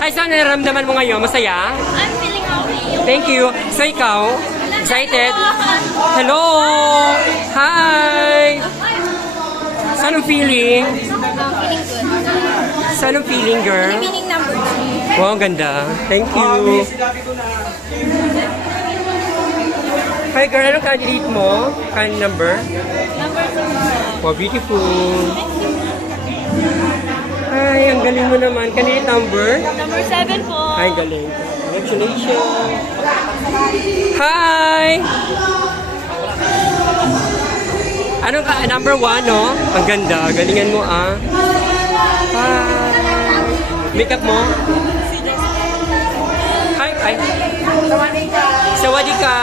Ay, saan nararamdaman mo ngayon? Masaya? I'm feeling happy. Thank you. So, ikaw? Excited? Hello! Hi! Saan ang feeling? Feeling good. Saan ang feeling, girl? Meaning number 2. Wow, ang ganda. Thank you. Hi, girl. Anong candidate mo? Kind number? Number 2. Wow, beautiful. Hi, ang galing mo naman. Candidate number? Number 7 po. Hi, galing. Congratulations. Hi! Anong ka? Number 1, no? Ang ganda. Galingan mo, ah. Hi. Makeup mo? Hi, hi. Sawadika.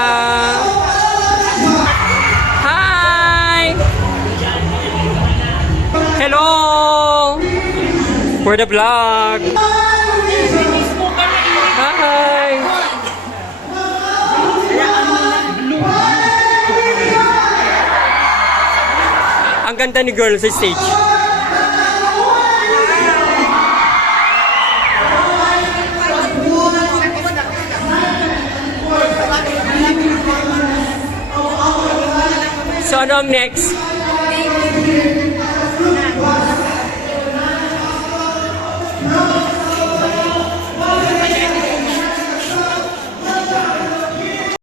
Hi! Hello! For the vlog. Hi! Ang ganda ni girl sa stage. So ano ang next?